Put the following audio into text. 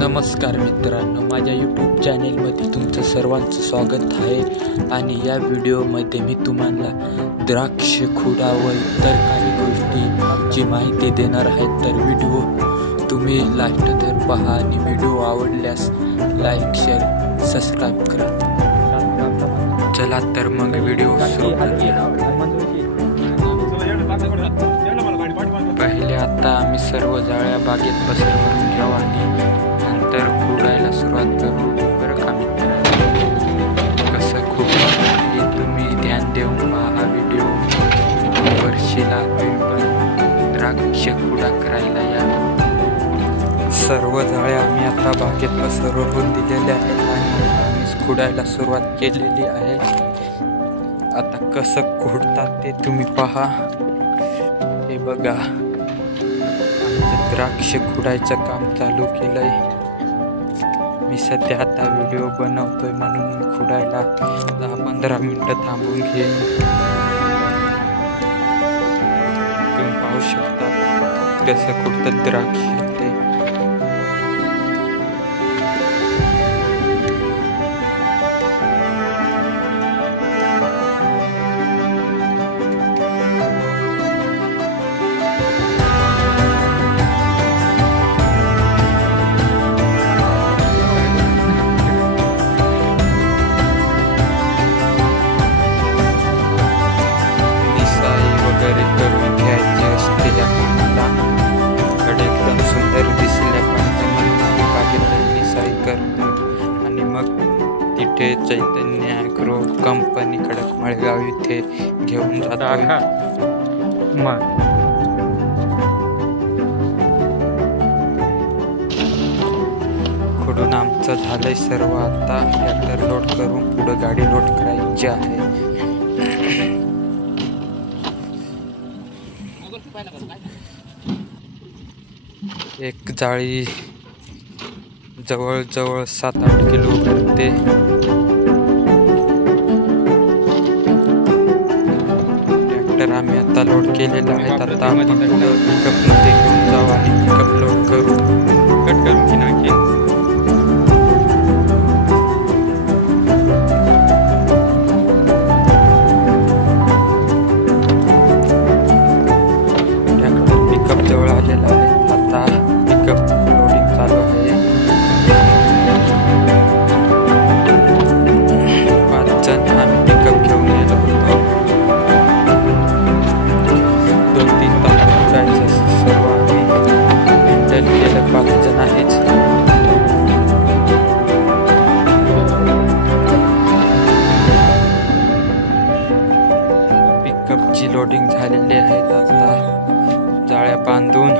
नमस्कार मित्रांनो, माझ्या यूट्यूब चॅनेलमध्ये तुमचं सर्वांचं स्वागत आहे. आणि या व्हिडिओमध्ये मी तुम्हाला द्राक्ष खुडा व इतर काही गोष्टीची माहिती देणार आहे. तर व्हिडिओ तुम्ही लास्ट तर पहा आणि व्हिडिओ आवडल्यास लाईक, शेअर, सबस्क्राईब करा. चला तर मग व्हिडिओ सुरू करूया. पहिले आता आम्ही सर्व जाळ्या बागेत पसरवून घेऊ आणि नंतर खुडायला सुरुवात करू. बरं का मित्रांनो, कसं खूप हे तुम्ही ध्यान देऊन पहा व्हिडिओ. वर्षीला पण द्राक्ष खुडा करायला या. सर्व जाळ्या आम्ही आता बागेत पसरवून दिलेल्या आहेत आणि आम्ही खुडायला सुरुवात केलेली आहे. आता कसं खुडतात ते तुम्ही पहा. हे बघा, द्राक्ष खुडायचं काम चालू केलंय. मी सध्या आता व्हिडिओ बनवतोय म्हणून मी खुडायला 10-15 मिनिटं थांबून घेईन. तुम्ही पाहू शकता कसं खुडतात द्राक्ष ते. करून घ्यायची असते. या कामाला एकदम सुंदर दिसल्या पाहिजे म्हणून बागेत निसाई करतो. आणि मग तिथे चैतन्य ॲग्रो कंपनी खडक मळगाव इथे घेऊन जातो. खुडून आमचं झालंय सर्व. आता ट्रॅक्टर लोड करून पुढं गाडी लोड करायची आहे. एक जाळी जवळजवळ 7-8 किलो भरते. ट्रॅक्टर आम्ही आता लोड केलेला आहे. आता आपण पिकअपमध्ये घेऊन जाऊ आणि पिकअप लोड करू. कट करून की नाकी जवळ आलेला आहे. आता पिकअप लोडिंग चालू आहे. 5 जण आम्ही पिकअप घेऊन गेलो होतो. 2-3 तास जायचं सर्व आम्ही हँडल केलं. 5 जण आहेच. पिकअपची लोडिंग झालेली आहे. आता जाळ्या बांधून